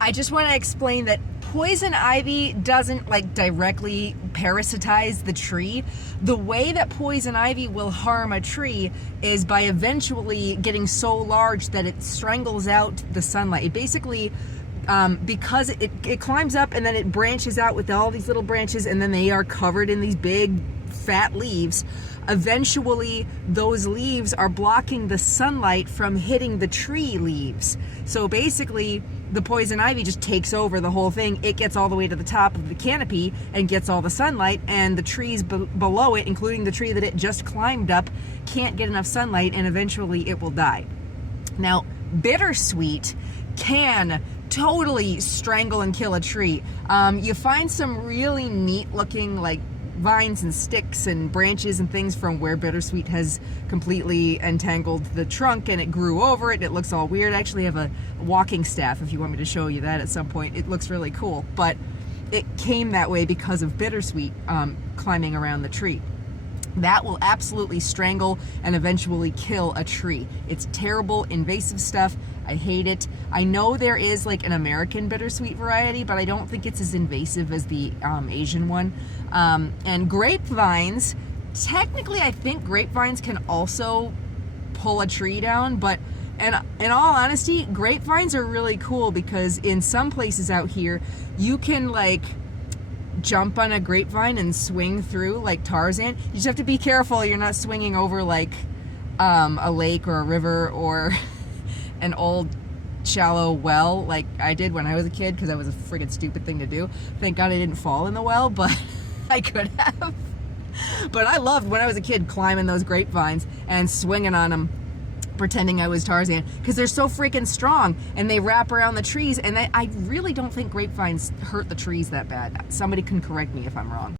I just want to explain that poison ivy doesn't like directly parasitize the tree. The way that poison ivy will harm a tree is by eventually getting so large that it strangles out the sunlight. It basically, because it climbs up and then it branches out with all these little branches, and then they are covered in these big fat leaves. Eventually those leaves are blocking the sunlight from hitting the tree leaves. So basically the poison ivy just takes over the whole thing. It gets all the way to the top of the canopy and gets all the sunlight, and the trees below it, including the tree that it just climbed up, can't get enough sunlight, and eventually it will die. Now, bittersweet can totally strangle and kill a tree. You find some really neat looking like vines and sticks and branches and things from where bittersweet has completely entangled the trunk and it grew over it and it looks all weird. I actually have a walking staff if you want me to show you that at some point. It looks really cool, but it came that way because of bittersweet climbing around the tree. That will absolutely strangle and eventually kill a tree. It's terrible, invasive stuff. I hate it. I know there is like an American bittersweet variety, but I don't think it's as invasive as the Asian one. And grapevines, technically I think grapevines can also pull a tree down, but in all honesty, grapevines are really cool because in some places out here, you can like jump on a grapevine and swing through like Tarzan. You just have to be careful you're not swinging over like a lake or a river or an old shallow well like I did when I was a kid, because that was a friggin' stupid thing to do. Thank God I didn't fall in the well, but I could have. But I loved when I was a kid climbing those grapevines and swinging on them, pretending I was Tarzan, because they're so freaking strong and they wrap around the trees, and I really don't think grapevines hurt the trees that bad. Somebody can correct me if I'm wrong.